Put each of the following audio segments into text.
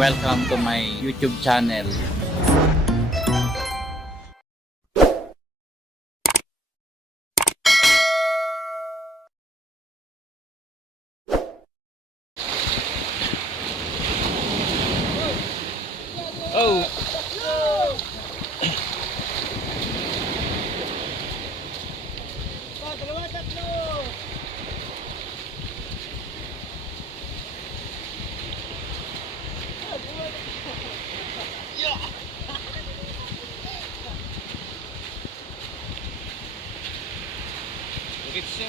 welcome to my YouTube channel. Oh! Look at so.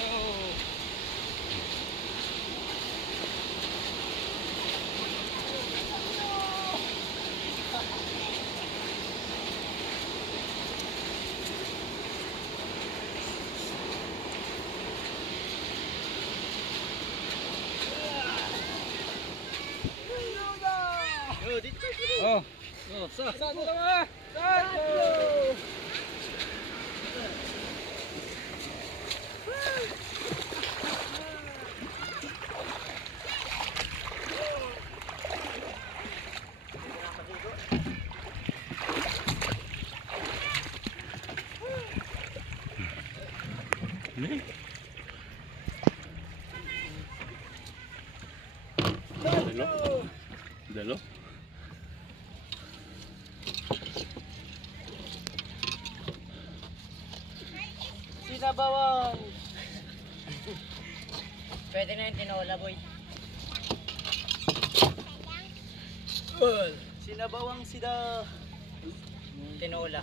Oh, saan ka ba? Dalo. Sinabawan. Pwede na yung tinola, boy. Sinabawang sida. Tinola.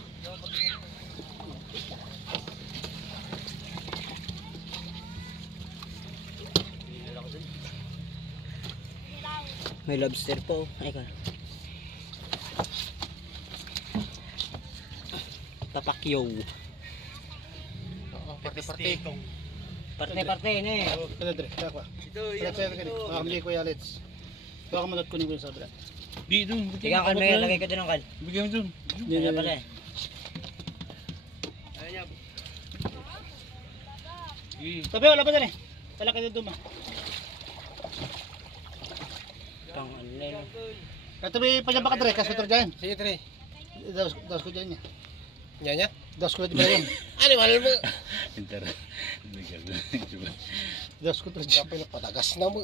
May lobster po. Ay ka. Papakyo. Parte-parte. Parte-parte ini. Kada dire, takwa. Ito, yan kani. Makamili ko yalets. Baka manat kunin ko yung sabra. Di dun. Tiga kan may lagay ko din ng kal. Bigyan mo dun. Hindi pala eh. Tabi wala pa dyan eh. Wala ka dito ma. Tang ano. Katabi pa dyan baka dire, kas motor dyan. Sige, tre. Daos ko dyan niya. Nyanya? Daos ko dyan yan. Ano, mahal mo? Pintar. Daos ko dyan. Kapay na patagas na mo.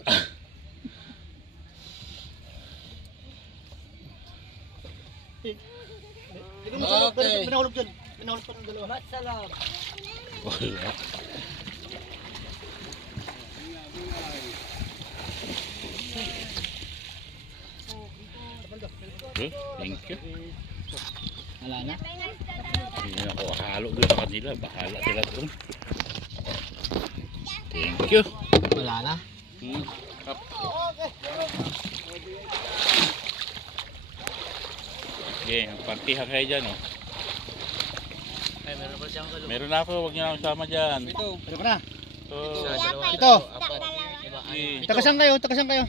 Hindi mo sa Okay. pinahulog dyan. Pinahulog pa ng dalawa. Matsalap. Wala. Okay, thank you. Wala na. Hindi na ako halo doon sa kanila. Bahala sila doon. Thank you. Wala na. Up. Okay, partihan kayo dyan oh. Ay, meron pa siyang gulo. Meron na ako, huwag niyo na sama dyan. Ano ka na? So, Ito. eh, Tagasan kayo, tagasan kayo.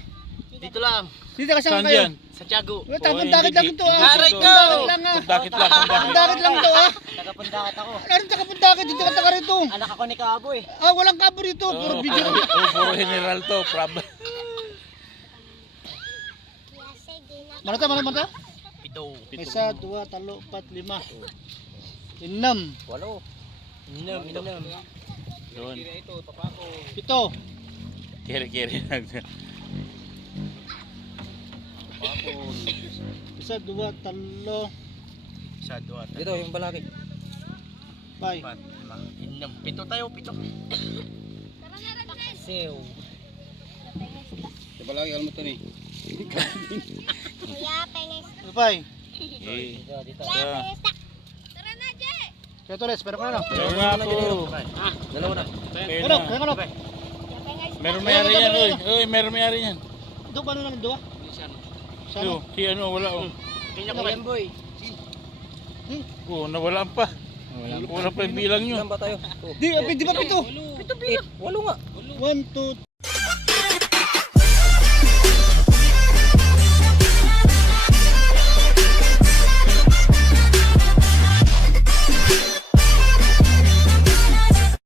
Dito lang. Dito tagasan saan kayo. dyan? Sa Tiago. Takot-takot lang ito ah. Aray ko! Takot lang ah. Pundakit lang, pundakit. Takot lang ito ah. Tagapundakat ako. Ano rin takot-takot? Dito ka taka rito. Anak ako ni Kabo eh. Ah, walang kabo dito. Puro video. Puro general to, prob. Manata, manata? Pito. Isa, dua, talo, pat, lima. Inam. Walo. Inam. Doon. Pito. Kiri-kiri. Isa, dua, talo, Sa dua. Dito, yung balaki. pay. Inam. Pito tayo, pito. Sew. Yung balaki, alam mo ito ni. Pay. Eh, Dito. Kaya Torres, pero ka na. meron na ako. Dalawa na. Meron Ano? na. Kaya ano? Meron may-ari yan, oy. Oy, meron may-ari yan. Ito ba lang dua? Yo, si ano, wala oh. Kanya ko yan, boy. Oh, nawalaan pa. Wala pa yung bilang nyo. Ilan ba tayo? Di ba pito? Walo nga. 1, 2,